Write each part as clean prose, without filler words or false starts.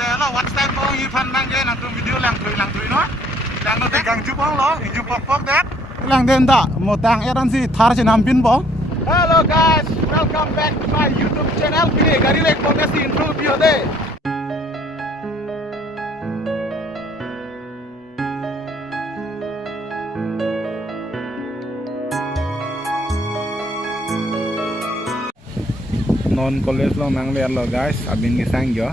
te lo watch time po yi phan bang ke nang tu video lang thui no lang no te kang chu pong lo ju pok det lang den da mo tang eran si thar che nam pin bo. Hello guys, welcome back to my YouTube channel. Kini gari lek po si intro video de. Non college long nang le lo guys, abin ni sang jo.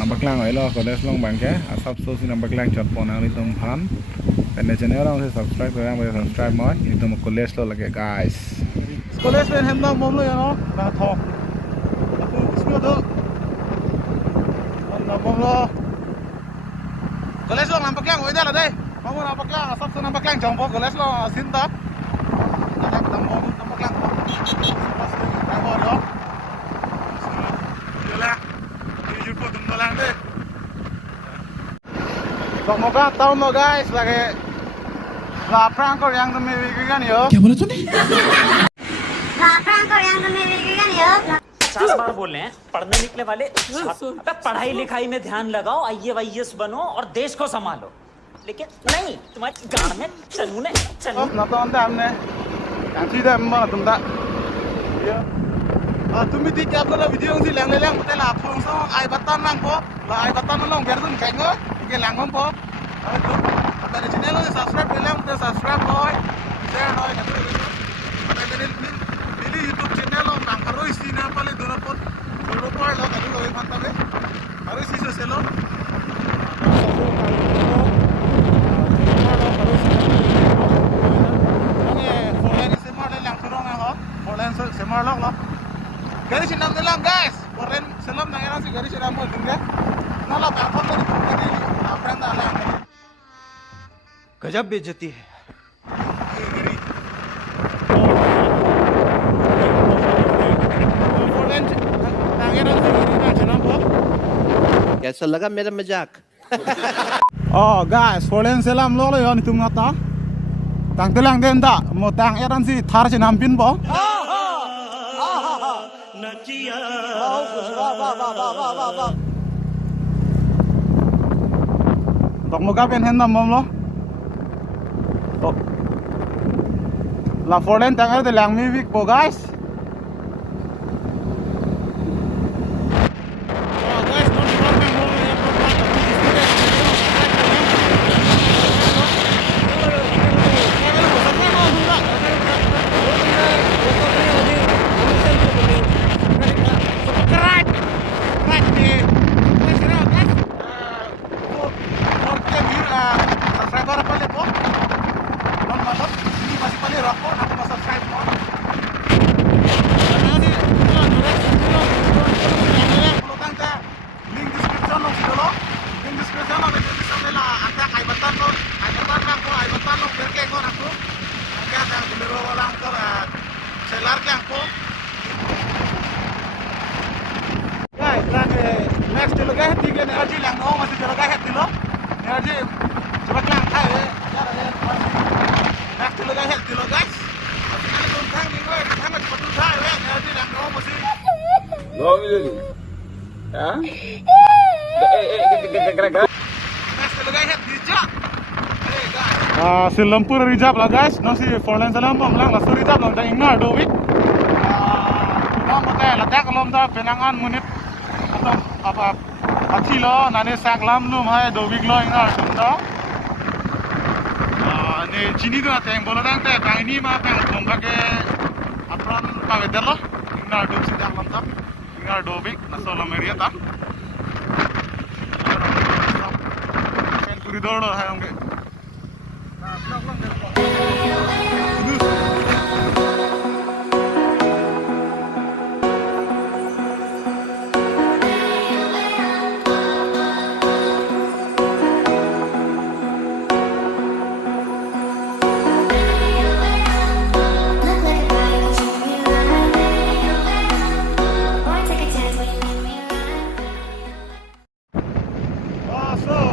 Nampak lang oi lo college long bang ke, asap so si nampak lang chot po nang litong phan. Pen channel orang se subscribe korang boleh subscribe mo. Itu mo college lo lagi guys. College pen hem dong mom lo ya no, na thok. Aku school do. On mom lo. College long nampak lang oi dah lah deh. Mom nampak lang, asap so nampak lang jong po college lo sin ta. Nampak lang. Semoga tahu no guys lagi lapang kor yang demi kan yo. क्या बोला तूने? lapang kor yang demi kan yo. 50 बार बोल रहे हैं पढ़ने निकले वाले अबे पढ़ाई लिखाई में ध्यान लगाओ IAS बनो और देश को संभालो लेकिन नहीं तुम्हारे गांड में चलूने चलू ना तो अंदर हमने kanci dah mana tuh tak? Ya. Tumi di cap lo video sih lang betul lah. Fungsi ai batan lang po, lah ai batan lang biar tuh kayak nggak, kayak lang po. Itu, dari channel lo subscribe lang, udah subscribe boy, share boy, dari YouTube channel lo nang karo isi na pale dua pun, dua pun lo kalau lo mantap deh, harus isi selo. Semua lo, garis sinam dalam guys, koren selam nang era si garis sinam mo dungga, nala perform dari dari apa yang dalam. गजब बेइज्जती है कैसा लगा मेरा मजाक Oh guys, folen selam lo yon itu ngata. Tang telang den da, mo tang eran si thar che nam pin bo. Tok mo ka pen hen nam mom lo. Oh. La folen tang er de lang mi wik bo guys. Next dulu guys, tiga energi yang no masih dulu guys dulu. Energi coba kelang kai ya. Next dulu guys dulu guys. Masih ada tuntang nih gue, sangat betul kai ya. Energi yang no masih. Lo ini. Ya? Next dulu guys dijak. Si Lempur rijab lah guys. No si Forlan Selambung lang langsung rijab lang tang ingar do week. Nang pakai letak lom dah penangan menit. Apa aci lo nane sak lam lu mai do week lo ingar tunda. Ne chini tu ate yang bola dang te bang ini mah bang lomba ke apron pawedar lo ingar do si dak lam tak ingar do week naso lo meria tak. Pen puri dor lo hai onge.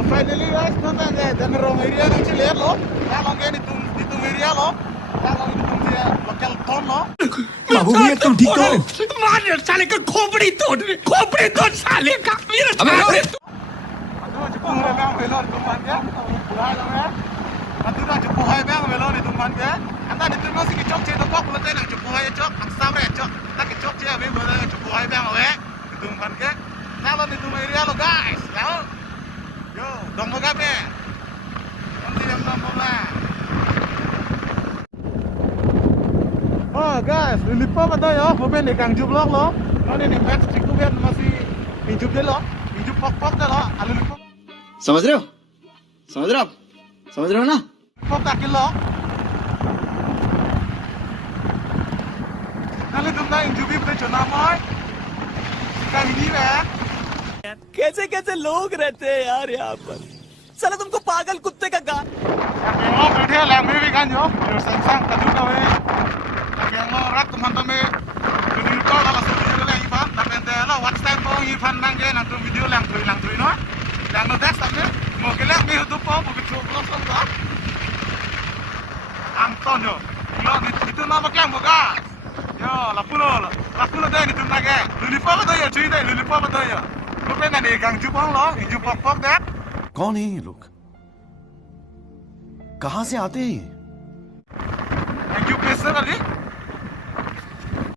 Finally guys, nonton deh, dan rong area nang cilian lo, kalau kayak ditung area lo, kalau ditung dia lokal ton lo. बाबू भैया तुम ठीक हो मार साले का खोपड़ी तोड़ साले का अबे Aduh, jepung le bang melon tuman ya. Puhai lo ya. Aduh dah jepuhai bang melon ni tuman ya. Anda ni tu masih kicok je tokok lo teh nak jepuhai cok, aksam re cok. Tak kicok je abis boleh jepuhai bang lo ya. Tuman ke. Kalau ni tu area lo guys, tahu? Yo, dong mo gabe. Nanti yang nombor lah. Oh guys, lilipa pada ya, mobil ni kang jublok lo. Lo ni back stick tu kan masih hidup je lo. Hidup pok-pok je lo. Alu lilipa. समझ रहे हो आप समझ रहे हो ना Pok tak kilo. Kali तुम ना इंजू भी बता चुना मार. कहीं नहीं है. कैसे कैसे लोग रहते हैं यार यहाँ पर साला तुमको पागल कुत्ते का गा Yang lo berdia lang me भी kan yo. Yo sang kadu ka we. Yang lo rak teman-teman me. Jadi lu kalau langsung video lang ipan. Tapi ente lo WhatsApp mo ipan nang ke nang tu video lang tu no. Lang no test tapi. Mo ke lang me YouTube po mo bicu lo sang ka. Antonio. Lo itu nama klang mo guys. Yo, lapulo deh ni tu nage. Lilipa ba deh cuy deh, lilipa ba deh. Lo pe na ni kang jupang lo, inju pok deh. कौन है ये लोग कहां से आते हैं ये? Inju pesa kali.